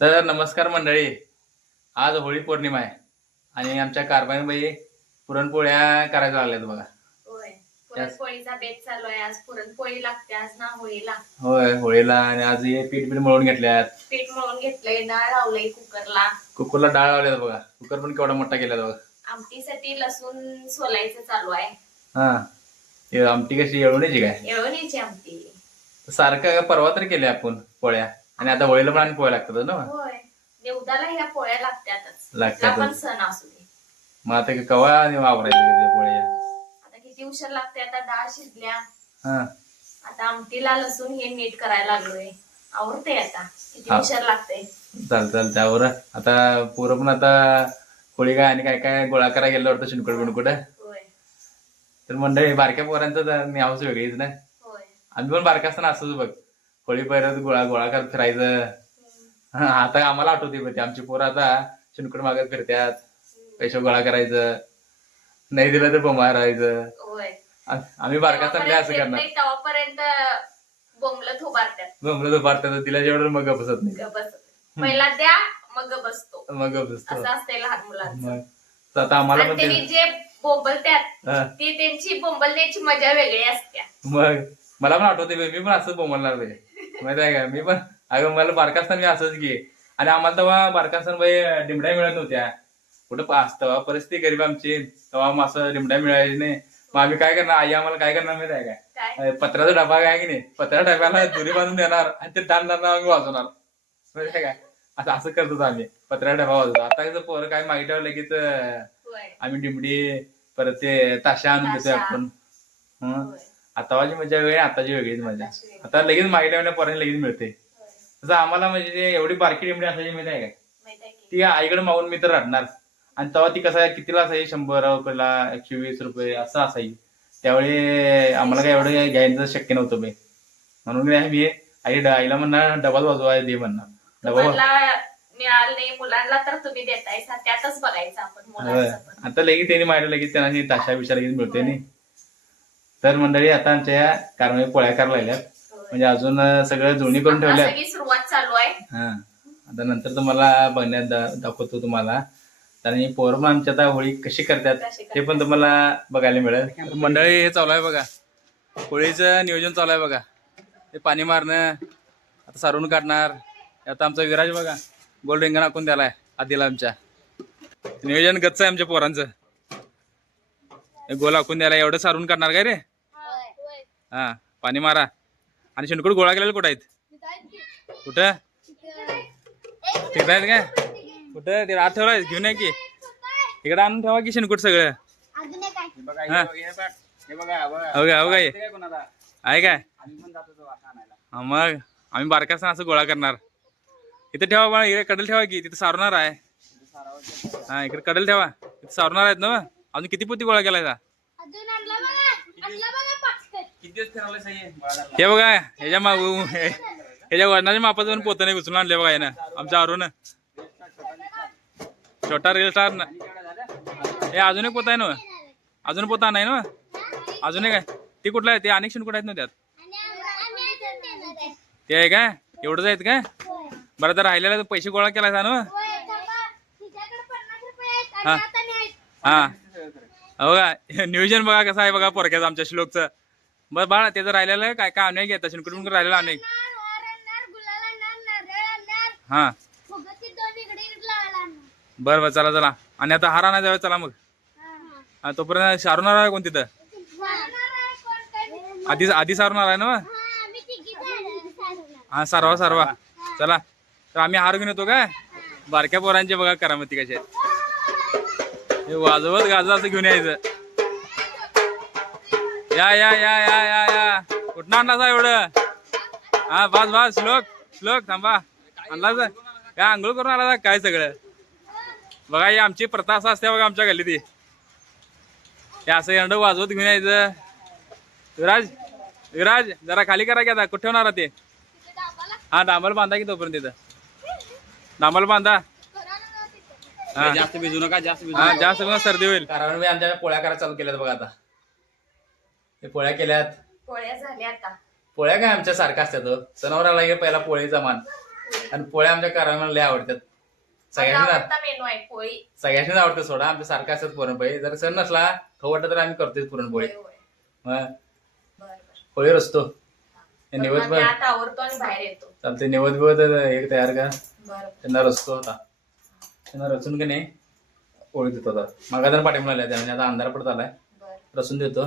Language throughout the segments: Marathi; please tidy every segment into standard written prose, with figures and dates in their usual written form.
तर नमस्कार मंडळी. आज होळी पौर्णिमा आहे आणि आमच्या कारभारीबाई पुरणपोळ्या करायला लागल्यात बघा. होय, पुरणपोळीचा बेत चालू आहे. आज पुरणपोळी लागते आज ना होळीला. होय, होळीला. आणि आज हे पीठ मळून घेतल्यात. पीठ मळून घेतलंय, डाळ लावलंय कुकरला डाळ लावल्यात बघा. कुकर पण केवढा मोठा केला बघा. आमटीसाठी लसूण सोलायचं चालू आहे. हा, आमटी कशी येळवण्याची काय? येळवणीची आमटी. सारखं परवा तर केल्या आपण पोळ्या आणि आता होळीला पण आणि पोळ्या लागतात ना. होय, देवदाला ह्या पोळ्या लागतातच. लागतात. पण सण असू दे. मग आता कवा वापरायचं पोळ्या? आता किती उशीर लागते. आता डाळ शिजल्या. हा, आता आमटीला लसूण हे नीट करायला लागलोय. आवडते आता किती हा. उशीर लागते. चालतं त्यावर आता पोरं पण आता होळी काय आणि काय काय गोळा करायला गेलं वाटतं शिणकुड बिणकुड. होय तर मंडळी बारक्या पोरांचं तर न्यावच वेगळीच ना. होय. आम्ही पण बारका असताना असंच बघ, होळी पहिल्यात गोळा गोळा करत फिरायचं. आता आम्हाला आठवते ते आमची पोरं आता शिणकुड मागत फिरत्यात, पैसे गोळा करायचं, नाही दिलं तर बोंबा राहायचं. होय, आम्ही बारका असताना असं करणार. तेव्हापर्यंत बोंबलत उभारतात. बोंबलं दुपारतात तिला जेवढं मग बसत नाही. पहिला द्या मग बसतो, मग बसतो असं असते लहान मुलांचं. मग तर आता आम्हाला पण त्यांनी जे बोंबलतात ती त्यांची बोंबलण्याची मजा वेगळी असते. मग मला पण आठवते मी पण असंच बोंबलणार रे. माहिती आहे का? मी पण अगं मला बारका असताना मी असंच घे. आणि आम्हाला तेव्हा बारका असताना डिमड्या मिळत नव्हत्या कुठं तेव्हा परिस्थिती गरीब आमची. तेव्हा असं डिमड्या मिळायची नाही. मग आम्ही काय करणार, आई आम्हाला काय करणार माहिती आहे काय? पत्राचा डबा काय की नाही, पत्राच्या डब्याला दोरी बांधून देणार आणि ते डान आम्ही वाजवणार. माहिती आहे काय? असं असं करत होतो आम्ही. पत्राचा डबा वाजवतो. आता कसं पोरं काय मागितल्यावर लगेच आम्ही डिमडी परत ते ताशा आणून देतोय आपण. आताची मजा वेगळी, आताची वेगळीच मजा. आता लगेच मागितल्या पोरांनी लगेच मिळते. तसं आम्हाला म्हणजे एवढी बारकी डिमडी असायची माहिती आहे काय? ती आईकडे मागून मी तर रडणार. आणि तेव्हा ती कसं कितीला असायची, 100 रुपयाला, 120 रुपये असं असायची. त्यावेळी आम्हाला काय एवढं घ्यायचं शक्य नव्हतं बाई. म्हणून मी आईला म्हणणार डबा वाजवा दे म्हणणार. डबा मिळालं नाही मुलांना तर तुम्ही देताय, त्यातच बघायचं आपण. आता लगेच त्यांनी माहिती लगेच त्यांना ताशा बिशा लगेच मिळते नाही. तर मंडळी आता आमच्या कारमध्ये पोळ्या करायला लागल्यात. म्हणजे अजून सगळं जुळणी करून ठेवल्या. सुरुवात चालू आहे. हा, आता नंतर तुम्हाला बघण्यात दाखवतो तुम्हाला. आणि पोरं पण आमच्या आता होळी कशी करतात ते पण तुम्हाला बघायला मिळेल. मंडळी हे चालू आहे बघा, होळीचं नियोजन चालू आहे बघा. ते पाणी मारणं, आता सारून काढणार. आता आमचा विराज बघा गोल रिंगण आखून द्यालाय आधीला. आमच्या नियोजन गच्च आहे आमच्या पोरांचं. गोल आखून द्यायला एवढं सारून काढणार काय रे? हा, पाणी मारा. आणि शेणकुड गोळा केलेला कुठं आहेत? कुठं तिकडे आहेत काय? कुठं ते आत ठेवलाय? घेऊन आहे की इकडे आणून ठेवा की शेणकुट सगळं. आहे काय? मग आम्ही बारका असताना असं गोळा करणार. इथे ठेवा बा, इकडे कडल ठेवा की तिथे सारणार आहे. हा, इकडे कडल ठेवा, तिथे सारणार आहेत ना. अजून किती पोती गोळा केलाय? हे बघा ह्याच्या वजनाच्या मापाचं पण पोतं नाही उचलून आणले बघा यानं आमच्या अरुण. छोटा रेल स्टार ना हे अजून एक पोता आहे ना, अजून पोता नाही ना अजून एक आहे. ते कुठलं आहे? ते अनेक शिणकुट आहेत ना त्यात. ते आहे काय? एवढंच आहेत काय? बरं, तर राहिलेला पैसे गोळा केलाय ना. हा हा, बघा नियोजन बघा कसं आहे बघा पोरक्याचं आमच्या श्लोकचं. बरं बाळा, त्याचं राहिलेलं काय काय अनेक येतात शिणकुट राहिलेला अनेक. हा, बरं बरं, चला चला. आणि आता हार आणायला जाऊया चला मग. तोपर्यंत सारणार आहे कोण तिथं? आधी सारणार आहे ना. हा, सारवा सारवा चला. तर आम्ही हार घेऊन येतो काय. बारक्या पोरांचे बघा करामती कशा आहेत. वाजवत गाजत असं घेऊन यायचं. या या या या या या कुठं आणला एवढं? हा, बस बस. श्लोक थांबा. आणला काय? आंघोळ करून आला काय सगळं? बघा ही आमची प्रथा असं असते बघा आमच्या गल्लीत. हे असं एंड वाजवत घेऊन यायचं. विराज जरा खाली करा की आता. कुठे ठेवणार ते? हा, डांबल बांधा की तोपर्यंत तिथं. डांबल बांधा. जास्त भिजू नका, जास्त हा, जास्त सर्दी होईल. कारण मी आमच्या पोळ्या करायला चालू केल्यात बघा. आता ते पोळ्या केल्यात. पोळ्या झाल्या आता. पोळ्या काय आमच्या सारख्या असतात. सणावाराला पहिला पोळीचा मान. आणि पोळ्या आमच्या करायला लय आवडतात. सगळ्यांना आवडता मेनू आहे पोळी. सगळ्यांनाच आवडतं सोडा. आमच्या सारखं असतात पुरणपोळी. जर सण नसला खाऊ वाटलं तर आम्ही करतोय पुरणपोळी. होय, होय. मग बरं. पोळी रचतो. पण निवद आम्ही पण आत आवरतो आणि बाहेर येतो. चालते. निवद बिवद एक तयार का बरं. त्यांना रचतो होता. त्यांना रचून की नाही पोळी देतो आता. मागा जर पाठिंबा आल्या त्याने आता अंधार पडत आलाय. बरं. रचून देतो.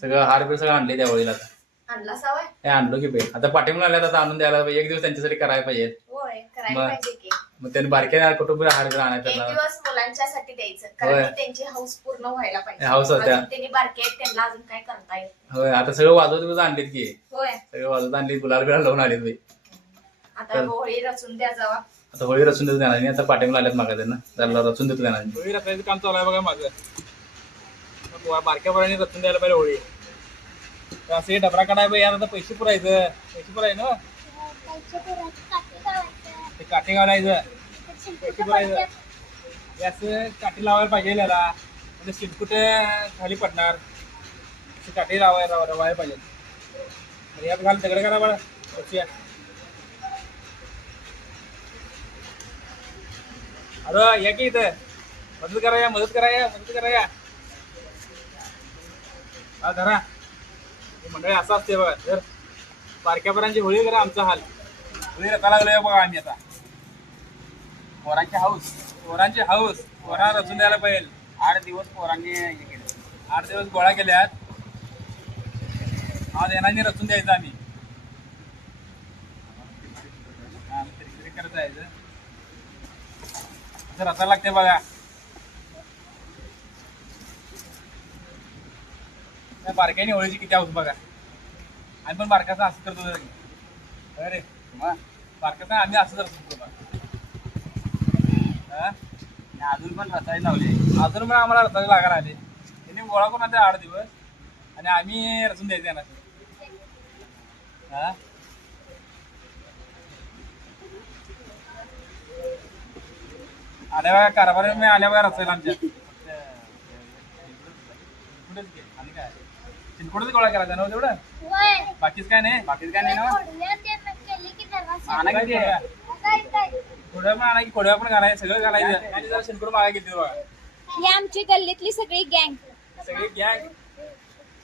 सगळं हार बिर सगळं आणले त्या होळीला आता. आणला सावय? हे आणलो की पाहिजे आता पाठिंबा आल्यात आता आणून द्यायला एक दिवस त्यांच्यासाठी करायला पाहिजे. होय, करायला मग- पाहिजे की. मग त्यांनी बारक्या कुटुंब हार बिर आणायचं एक त्यांना. दिवस मुलांच्यासाठी द्यायचं होय. कारण की त्यांची हौस पूर्ण व्हायला पाहिजे. हौस होत्या. अजून त्यांनी बारके आहेत, त्यांना अजून काय करता येत नाही. होय आता सगळं वाजवत आणलीत की. होय. सगळं वाजवत आणलीत गुलाल बिलाल लावून आलीत बाई. आता होळी रचून द्या जावा. आता होळी रचून देतो त्यांना. आता पाठिंबा आल्यात मागा त्यांना त्याला रचून देतो त्यांना. होळी रचायचं काम चालू आहे बघा माझं. बारक्या पोरांनी रचून द्यायला पाहिजे होळी. तर असे डबरा काढाय पाहिजे. आता पैसे पुरायचं. पैसे पुरायचं ना ते काठी घालायचं. पैसे पुरायचं. हे असं काठी लावायला पाहिजे याला. म्हणजे शिलकुट खाली पडणार. अशी काठी रवायला पाहिजे. यात घाल दगड करा बरं. अरे या की इथं मदत करा मदत करा. हा धरा. मंडळी असं असते बघा. जर बारक्यापर्यंतची होळी करा आमचा हाल. होळी रका लागलोय बघा आम्ही आता. पोरांची हाऊस पोरा रचून द्यायला पाहिजे. 8 दिवस पोरांनी हे केलं. 8 दिवस गोळा केल्यात. आज येणारी रचून द्यायचं आम्ही. करत जायचं. असं रचायला लागते बघा. बारक्याने होळीची किती हाऊस बघा. आम्ही पण बारकाचा असं करतो. अरे मग बारकाचा आम्ही असंच रचतो बघा. अजून पण रचायला लावले. अजून पण आम्हाला रचायला लागायला आले. त्यांनी गोळा करून आणले 8 दिवस आणि आम्ही रचून द्यायचे ना. हा आल्या बघा कारभार मी आल्या बघा रचायला आमच्या. आणि काय चिनकोडच गोळा करायचा ना तेवढं. बाकीच काय नाही ना. थोड्या पण आणा की खोड्या पण घालायचं. सगळं घालायचं आणि जरा चिनकोड मागा घेते बघा. ही आमची गल्लीतली सगळी गँग सगळी गँग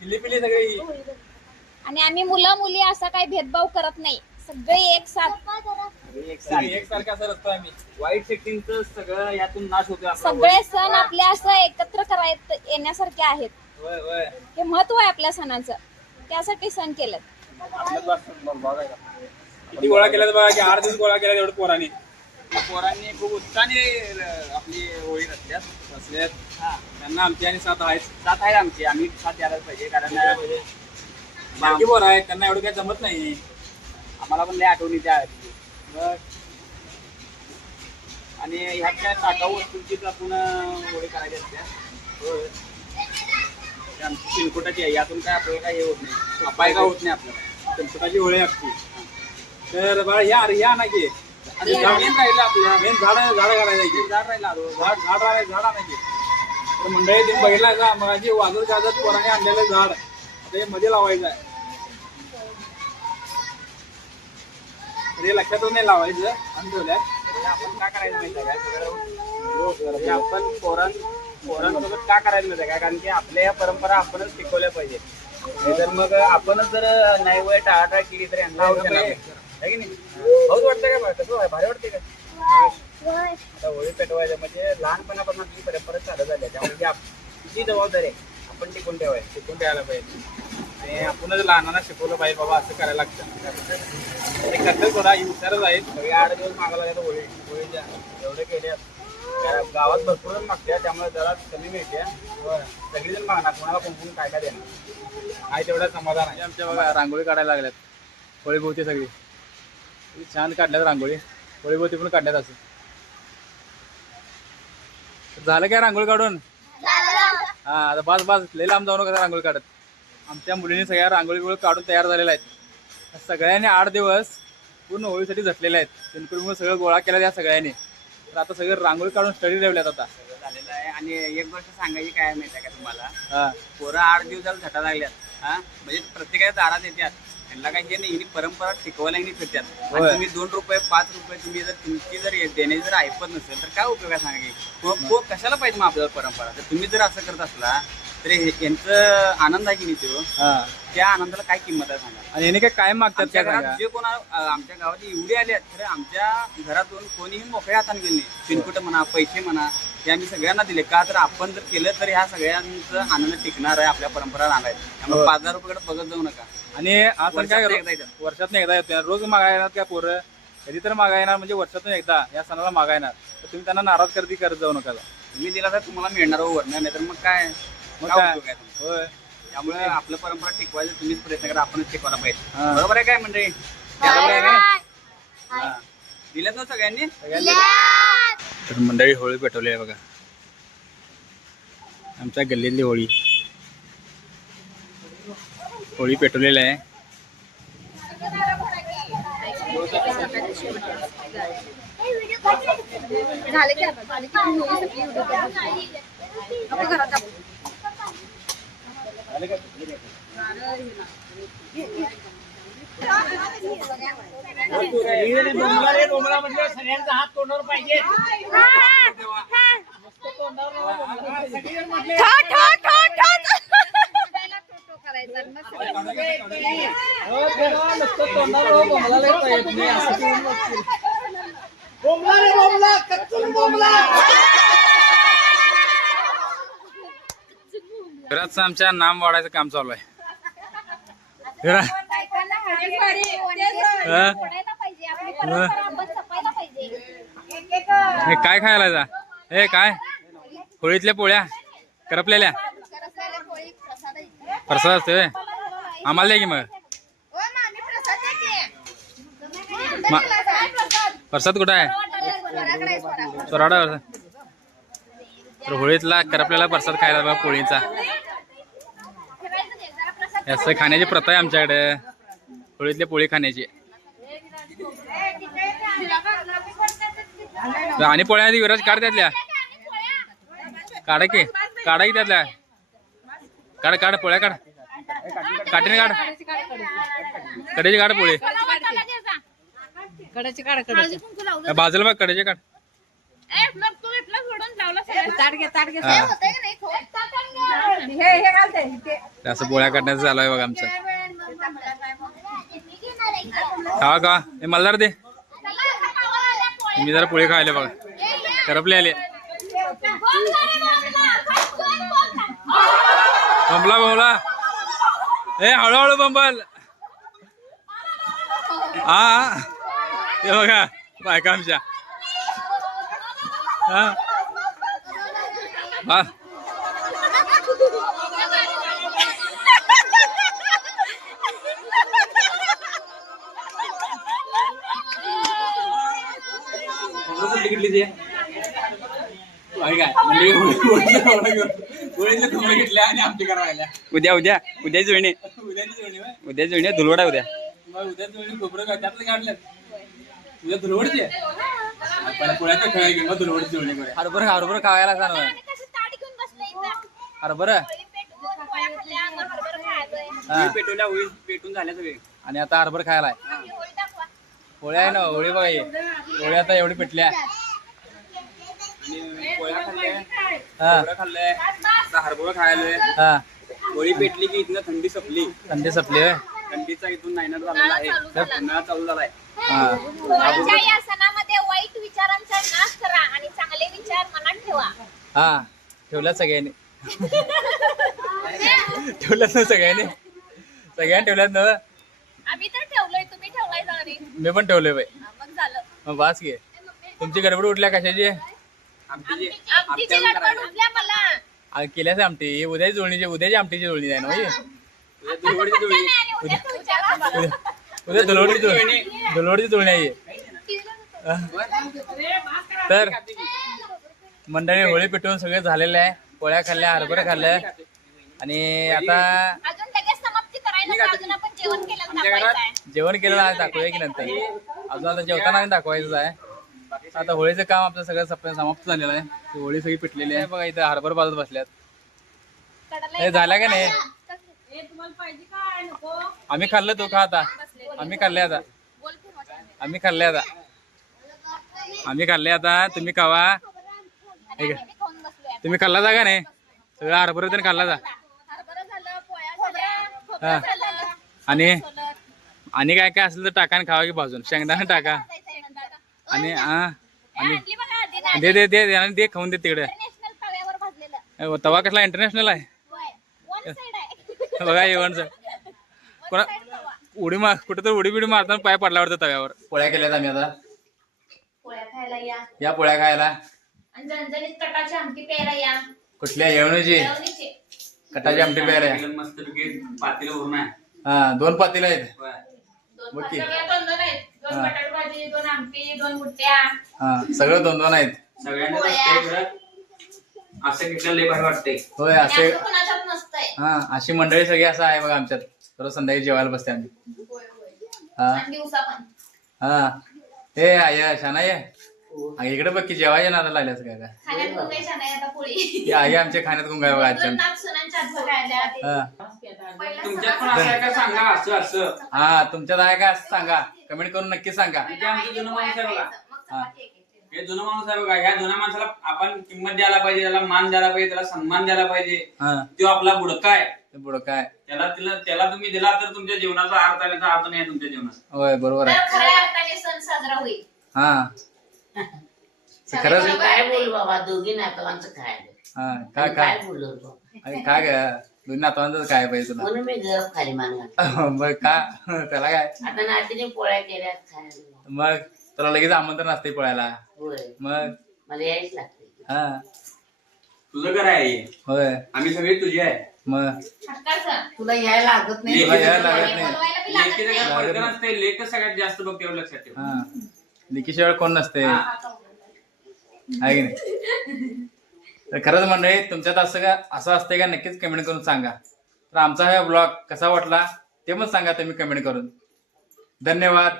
चिल्ली पिल्ली सगळी. आणि आम्ही मुलं मुली असा काही भेदभाव करत नाही. सगळे एक साथ एकसारखं असं रचतो आम्ही. वाईट सेटिंगचं सगळं यातून नाश होतो. सगळे सण आपले असं एकत्र येण्यासारखे आहेत. होय होय. हे महत्व आहे आपल्या सणाचं. त्यासाठी सण केलं. किती गोळा केल्यात बघा की 8 दिवस गोळा केला एवढं पोरांनी. पोरांनी खूप उत्साहाने आपली होळी रचल्यात. त्यांना आमची आणि साथ आहेत. 7 आहेत आमची. आम्ही 7 यायलाच पाहिजे कारण बाकी पोरं आहेत त्यांना एवढं काही जमत नाही. आम्हाला पण लय आठवणी त्या आहेत. आणि ह्यात काय टाकाऊ वस्तूंचीच आपण होळी करायची असते. आमची चिनकोटाची आहे. यातून काय आपल्याला काही हे होत नाही. अपाय का होत नाही आपल्याला. चिनकोटाची होळी असते. तर बघा या ना की आणि मेन राहिलं आपल्या मेन झाड घालायचं. झाड राहिला झाड आणायचे. तर मंडळी तुम्ही बघितलाय का मग वाजत गाजत पोराने आणलेलं झाड आता हे मध्ये लावायचं आहे. हे लक्षातच नाही लावायचं आणि ठेवल्यात. आपण काय करायचं माहिती आहे काय आपण पोरांसोबत का करायचं माहिती आहे कारण की आपल्या या परंपरा आपणच टिकवल्या पाहिजे. तर मग आपणच जर नाही वय टाळाटाळ केली तर यांना आहे की नाही. भाऊच वाटतं का कसं भारी वाटते का. आता होळी पेटवायचं म्हणजे लहानपणापासून आपली परंपरा चालू झाली आहे. त्यामुळे आपली जबाबदारी आहे आपण टिकून ठेवायला पाहिजे. आणि आपणच लहानांना शिकवलं पाहिजे बाबा असं करायला लागतं. ते करतात थोडा हुशारच आहेत. सगळे 8 दिवस मागायला लागतात होळीच्या एवढे केले. गावात भरपूर मागते त्यामुळे जरा कमी मिळते. सगळीजण मागणार कोणाला कोण काय काय देणार आहे तेवढं समाधान आहे. आमच्या बघा रांगोळी काढायला लागल्यात. होळीभोवती सगळी छान काढल्यात रांगोळी. होळीभोवती पण काढल्यात. असं झालं काय रांगोळी काढून. हा आता बस लय लांब जाऊ नका रांगोळी काढत. आमच्या मुलींनी सगळ्या रांगोळी काढून तयार झालेल्या आहेत. सगळ्यांनी 8 दिवस पूर्ण होळीसाठी झटलेले आहेत. चिनकुडमुळे सगळं गोळा केला त्या सगळ्यांनी. तर आता सगळं रांगोळी काढून स्टडी ठेवल्यात आता झालेलं आहे. आणि एक गोष्ट सांगायची काय माहिती आहे का तुम्हाला. हा पोरं 8 दिवसाला झटा लागल्यात. हा म्हणजे प्रत्येकाच्या दारात येतात यांना काही हे नाही, ही परंपरा टिकवायला ही फिरतात. होय. आणि तुम्ही 2 रुपये 5 रुपये तुम्ही जर तुमची जर देण्याची जर ऐपत नसेल तर काय उपयोग आहे सांगा की कशाला पाहिजे मग आपल्याला परंपरा. तर तुम्ही जर असं करत असला तर यांचं आनंद आहे की नाही तो, हा त्या आनंदाला काय किंमत आहे सांगा. आणि याने काय कायम मागतात आमच्या काय सांगा. घरात जे कोण आमच्या गावात एवढे आले आहेत तर आमच्या घरातून कोणीही मोकळ्या हाताने गेले नाही. पिनकुट म्हणा, पैसे म्हणा, हे आम्ही सगळ्यांना दिले. का तर आपण जर केलं तर ह्या सगळ्यांचं आनंद टिकणार आहे, आपल्या परंपरा राहणार आहे. त्यामुळे 5,000 रुपयाकडे बघत जाऊ नका. आणि आज सण काय वर्षातनं करतो एकदा येतात. वर्षातून एकदा येतो रोज मागा येणार काय पोरं कधी तर मागा येणार म्हणजे वर्षातून एकदा या सणाला मागा येणार तर तुम्ही त्यांना नाराज करत जाऊ नका. तुम्ही दिला तर तुम्हाला मिळणार वरणार नाही तर मग काय मग काय काय उपयोग आहे तुमचा? होय त्यामुळे आपलं परंपरा टिकवायचं तुम्हीच प्रयत्न करा, आपणच टिकवायला पाहिजे. हा. बरोबर आहे काय म्हणजे दिल्यात ना सगळ्यांनी. तर मंडळी होळी पेटवली आहे बघा, आमच्या गल्लीतली होळी पेटवलेली आहे. सगळ्यांचा हात तोंडावर पाहिजे. घराचं आमच्या नाम वाढायचं काम चालू आहे. घरा हे काय खायला जा हे काय होळीतल्या पोळ्या करपलेल्या प्रसाद असते व्हय? आम्हाला द्या की मग प्रसाद कुठं आहे चोराडा तर होळीतला करपलेला प्रसाद खायला बघा पोळीचा. असं खाण्याची प्रथा आहे आमच्याकडे होळीतली पोळी खाण्याची. आणि पोळ्या आधी विराज काढ त्यातल्या काढा की त्यातल्या काढ पोळ्या काढ काठीने काढ कडेची काढ पोळी बाजूला बघ कडेचे काढ. असं पोळ्या काढण्याचं चालू आहे बघा आमचं. खावा का हे मल्हार दे मी जरा पोळी खायला बघा करपले आले. बंबला हे हळूहळू बंबल. हा हे बघा बायका आमच्या हा घेतली घेतल्या आणि आमटी करायला उद्या जुळणी धुलवडा उद्या. उद्या खोबरं त्यातलं काढलं उद्या धुलवडची पोळ्याचं खेळ घेऊन धुलवडची जुळणी करूया. हरभर खायला सांग हरभर पेटवल्या होईल पेटून झाल्या सगळे. आणि आता हरभर खायला पोळ्या आहे ना होळी बघा पोळ्या आता एवढी पेटल्या आणि पोळ्या खाल्ल्या हा खाल्लंय हरभरा खायला. हा होळी पेटली की इथनं थंडी संपली. थंडी संपली होय. थंडीचा इथून नायनाट झालेला आहे. उन्हाळा चालू झालाय. हा होळीच्या या सणामध्ये वाईट विचारांचा नाश करा आणि चांगले विचार मनात ठेवा. हा ठेवल्या सगळ्यांनी ठेवल्यात ना सगळ्यांनी ठेवल्यात ना. आम्ही तर ठेवलोय, तुम्ही ठेवलाय जाणारी. मी पण ठेवलोय बाई. मग झालं. मग बास घे तुमची गडबड उठल्या कशाची आमची आमटीची गडबड उठल्या मला. केल्याच आमटी उद्याची जुळणीची आमटीची जुळणी आहे ना होय? धुलवडीची जुळणी. उद्या तुमच्याला उद्या धुलवडीची जुळणी आहे. तर मंडळी होळी पेटवून सगळे झालेले आहे. पोळ्या खाल्ल्या हरभरा खाल्ल्या आणि आता अजून लगेच समाप्ती करायला अजून आपण जेवण केलं दाखवायचंय. जेवण केलेलं आहे दाखवूया की नंतर अजून आता जेवताना दाखवायचं आहे. आता होळीचं काम आपलं सगळं समाप्त झालेलं आहे. होळी सगळी पिटलेली आहे बघा इथं हरभर बाजूत बसल्यात. हे झाल्या का नाही आम्ही खाल्लं तू खा आता. आम्ही खाल्ले आता. आम्ही खाल्ले आता. आम्ही खाल्ले आता. तुम्ही खावा. आणि आम्ही खाऊन बसलोय. तुम्ही खाल्ला जा का नाही? सगळं हरभरा त्याने खाल्ला जा. हरभरा झालं, पोळ्या झाल्या, खोबरं हा. झालं, आणि सोलर. आणि काय काय असेल तर टाका आणि खावा की भाजून. शेंगदाणा टाका. आणि आणली बघा आधी ना. दे दे दे आणि दे खाऊन दे तिकडे. इंटरनॅशनल तव्यावर भाजलेलं. तवा कसला इंटरनॅशनल आहे होय. वन साइड आहे. बघा येवणचं. कोणा One side तवा. उडी मार कुठं तर उडी बिडी मारताना पाय पडला वाटतं तव्यावर. पोळ्या केल्यात आम्ही आता. पोळ्या खायला या या पोळ्या खायला. आणि झणझणीत कटाची आमटी प्यायला या. कुठल्या येवणीची जेवणीची. कटाची आमटी प्यायला. मस्तपैकी पातेलं भरून आहे. हा 2 पातेलं आहेत. दोन ओके. सगळ्या 2-2 आहेत. 2 हा. बटाट भाजी, 2 आमटी, 2 मुठ्या. हा सगळं 2-2 आहेत. सगळ्यांना पोळ्या. असते खरं. असं किती लय भारी वाटते. होय आणि असे असं कुणाच्यात नसतंय. हा अशी मंडळी सगळी असं आहे बघा आमच्यात. रोज संध्याकाळी जेवायला बसते आम्ही. होय, होय. हा आणि दिवसा पण. हा हे आय शाना ये इकडे बघ की जेवायच्या नादा लागल्यास काय काय. खाण्यात गुंगायच्या नाही आता पोळी. हे आई आमच्या खाण्यात गुंगाय बघा आजच्या. 2 नाग सुनांच्या हातचं खायला. हा पहिला तुमच्यात पण सणाचा असं आहे का सांगा असं असं. हा तुमच्यात आहे का असं सांगा. कमेंट करून नक्की सांगा. इथे आमचं जुनं माणूस आहे बघा. मग चपाती एक येते. हे जुनं माणूस आहे बघा. ह्या जुन्या माणसाला आपण किंमत द्यायला पाहिजे, त्याला मान द्यायला पाहिजे, त्याला सन्मान द्यायला पाहिजे. हा तो आपला बुडका आहे. ते पुढं काय त्याला तुम्ही दिला तर तुमच्या जीवनाचा अर्थ आला तर अर्थ नाही आहे तुमच्या जीवनाचा. होय बरोबर तर आहे. खऱ्या अर्थाने सण साजरा होईल. हा खरंच बरोबर काय आहे. बोल बाबा दोघी नातवांचं खायला हा काय काय काय बोललो होतो अरे काय काय दोन्ही नातवांचं काय पाहिजे तुला. म्हणून मी घर खाली मान घातलं. मग का त्याला काय आता नातीने पोळ्या केल्या खायला. मग तुला लगेच आमंत्रण असते पळायला. होय मग मला यायच लागते. हा तुझं घर आहे हे. होय आम्ही सगळे तुझे आहे. मग हक्काचं. तुला यायला लागत नाही. तुला यायला लागत आणि नाही. बोलवायला बी लागत लेकीचं नाही. घर पडकं नसते. लेक सगळ्यात जास्त बघ तेवढं लक्षात ठेव. हा लिकीशिवाय कोण नसते हा. आहे की नाही. तर खरंच मंडळी तुमच्यात असं असते का नक्कीच कमेंट करून सांगा. तर आमचा हा ब्लॉग कसा वाटला ते पण सांगा तुम्ही कमेंट करून. धन्यवाद.